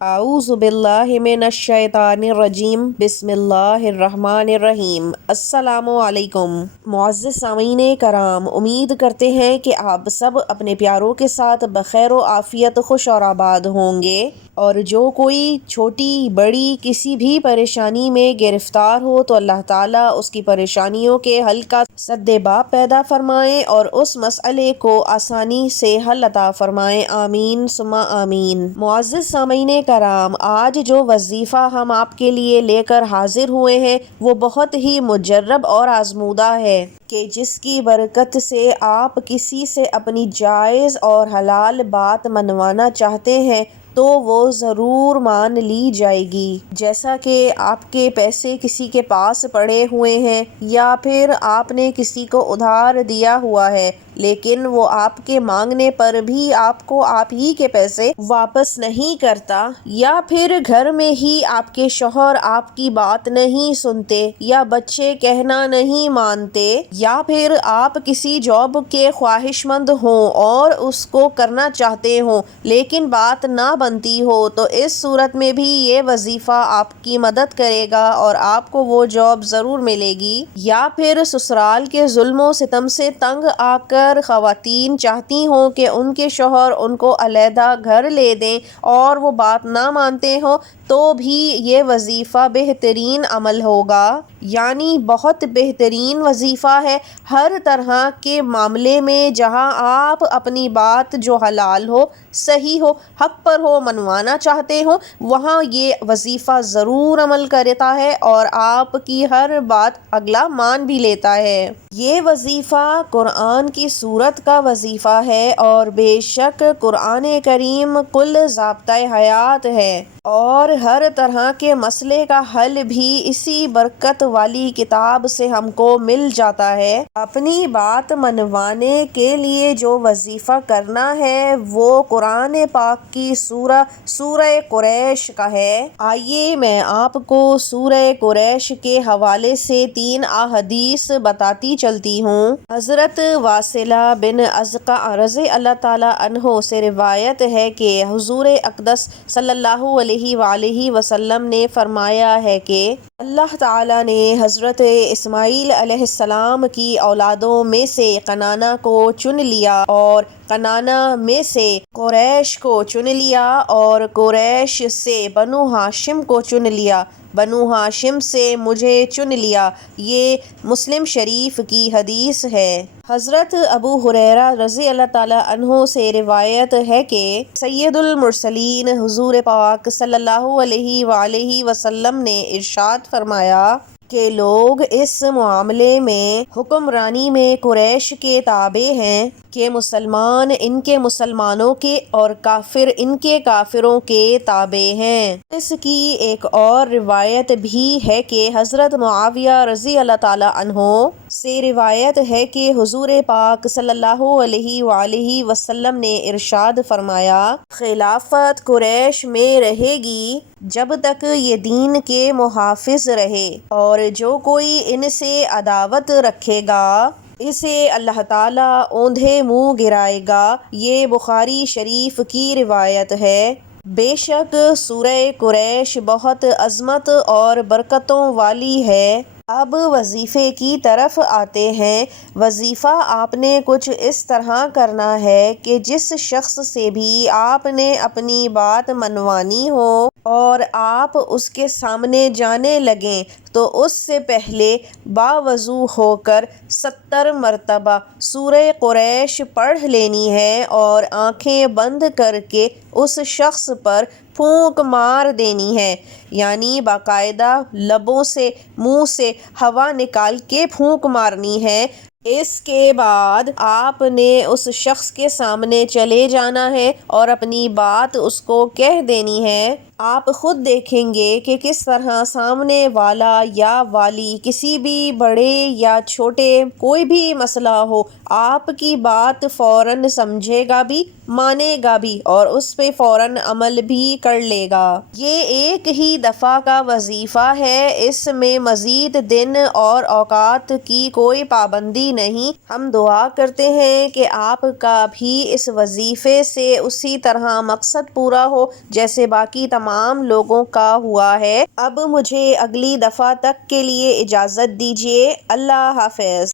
اعوذ باللہ من الشیطان الرجیم بسم اللہ الرحمن الرحیم۔ السلام علیکم معزز سامعین کرام، امید کرتے ہیں کہ آپ سب اپنے پیاروں کے ساتھ بخیر و عافیت خوش اور آباد ہوں گے، اور جو کوئی چھوٹی بڑی کسی بھی پریشانی میں گرفتار ہو تو اللہ تعالیٰ اس کی پریشانیوں کے حل کا سدباب پیدا فرمائیں اور اس مسئلے کو آسانی سے حل عطا فرمائیں، آمین ثم آمین۔ معزز سامعین کرام، آج جو وظیفہ ہم آپ کے لیے لے کر حاضر ہوئے ہیں وہ بہت ہی مجرب اور آزمودہ ہے کہ جس کی برکت سے آپ کسی سے اپنی جائز اور حلال بات منوانا چاہتے ہیں تو وہ ضرور مان لی جائے گی۔ جیسا کہ آپ کے پیسے کسی کے پاس پڑے ہوئے ہیں یا پھر آپ نے کسی کو ادھار دیا ہوا ہے لیکن وہ آپ کے مانگنے پر بھی آپ کو آپ ہی کے پیسے واپس نہیں کرتا، یا پھر گھر میں ہی آپ کے شوہر آپ کی بات نہیں سنتے یا بچے کہنا نہیں مانتے، یا پھر آپ کسی جاب کے خواہش مند ہوں اور اس کو کرنا چاہتے ہوں لیکن بات نہ بنتی ہو، تو اس صورت میں بھی یہ وظیفہ آپ کی مدد کرے گا اور آپ کو وہ جاب ضرور ملے گی۔ یا پھر سسرال کے ظلم و ستم سے تنگ آ کر خواتین چاہتی ہوں کہ ان کے شوہر ان کو علیحدہ گھر لے دیں اور وہ بات نہ مانتے ہوں تو بھی یہ وظیفہ بہترین عمل ہوگا، یعنی بہت بہترین وظیفہ ہے۔ ہر طرح کے معاملے میں جہاں آپ اپنی بات جو حلال ہو، صحیح ہو، حق پر ہو منوانا چاہتے ہوں وہاں یہ وظیفہ ضرور عمل کرتا ہے اور آپ کی ہر بات اگلا مان بھی لیتا ہے۔ یہ وظیفہ قرآن کی سورت کا وظیفہ ہے اور بے شک قرآن کریم کل ضابطۂ حیات ہے اور ہر طرح کے مسئلے کا حل بھی اسی برکت والی کتاب سے ہم کو مل جاتا ہے۔ اپنی بات منوانے کے لیے جو وظیفہ کرنا ہے وہ قرآن پاک کی سورہ قریش کا ہے۔ آئیے میں آپ کو سورہ قریش کے حوالے سے 3 احادیث بتاتی چلتی ہوں۔ حضرت واصلہ بن ازقع رضی اللہ تعالیٰ عنہ سے روایت ہے کہ حضور اقدس صلی اللہ علیہ وآلہ وسلم نے فرمایا ہے کہ اللہ تعالیٰ نے حضرت اسماعیل علیہ السلام کی اولادوں میں سے کنعانہ کو چن لیا اور کنعانہ میں سے قریش کو چن لیا اور قریش سے بنو ہاشم کو چن لیا، بنو ہاشم سے مجھے چن لیا۔ یہ مسلم شریف کی حدیث ہے۔ حضرت ابو ہریرہ رضی اللہ تعالیٰ عنہ سے روایت ہے کہ سید المرسلین حضور پاک صلی اللہ علیہ وآلہ وسلم نے ارشاد فرمایا کہ لوگ اس معاملے میں حکمرانی میں قریش کے تابع ہیں کہ مسلمان ان کے مسلمانوں کے اور کافر ان کے کافروں کے تابع ہیں۔ اس کی ایک اور روایت بھی ہے کہ حضرت معاویہ رضی اللہ تعالیٰ عنہ سے روایت ہے کہ حضور پاک صلی اللہ علیہ وآلہ وسلم نے ارشاد فرمایا، خلافت قریش میں رہے گی جب تک یہ دین کے محافظ رہے، اور جو کوئی ان سے عداوت رکھے گا اسے اللہ تعالیٰ اوندھے منہ گرائے گا۔ یہ بخاری شریف کی روایت ہے۔ بے شک سورہ قریش بہت عظمت اور برکتوں والی ہے۔ اب وظیفے کی طرف آتے ہیں۔ وظیفہ آپ نے کچھ اس طرح کرنا ہے کہ جس شخص سے بھی آپ نے اپنی بات منوانی ہو اور آپ اس کے سامنے جانے لگیں تو اس سے پہلے باوضو ہو کر 70 مرتبہ سورہ قریش پڑھ لینی ہے اور آنکھیں بند کر کے اس شخص پر پھونک مار دینی ہے، یعنی باقاعدہ لبوں سے منہ سے ہوا نکال کے پھونک مارنی ہے۔ اس کے بعد آپ نے اس شخص کے سامنے چلے جانا ہے اور اپنی بات اس کو کہہ دینی ہے۔ آپ خود دیکھیں گے کہ کس طرح سامنے والا یا والی کسی بھی بڑے یا چھوٹے کوئی بھی مسئلہ ہو آپ کی بات فوراً سمجھے گا بھی، مانے گا بھی اور اس پہ فوراً عمل بھی کر لے گا۔ یہ ایک ہی دفعہ کا وظیفہ ہے، اس میں مزید دن اور اوقات کی کوئی پابندی ہی نہیں، ہم دعا کرتے ہیں کہ آپ کا بھی اس وظیفے سے اسی طرح مقصد پورا ہو جیسے باقی تمام لوگوں کا ہوا ہے۔ اب مجھے اگلی دفعہ تک کے لیے اجازت دیجیے۔ اللہ حافظ۔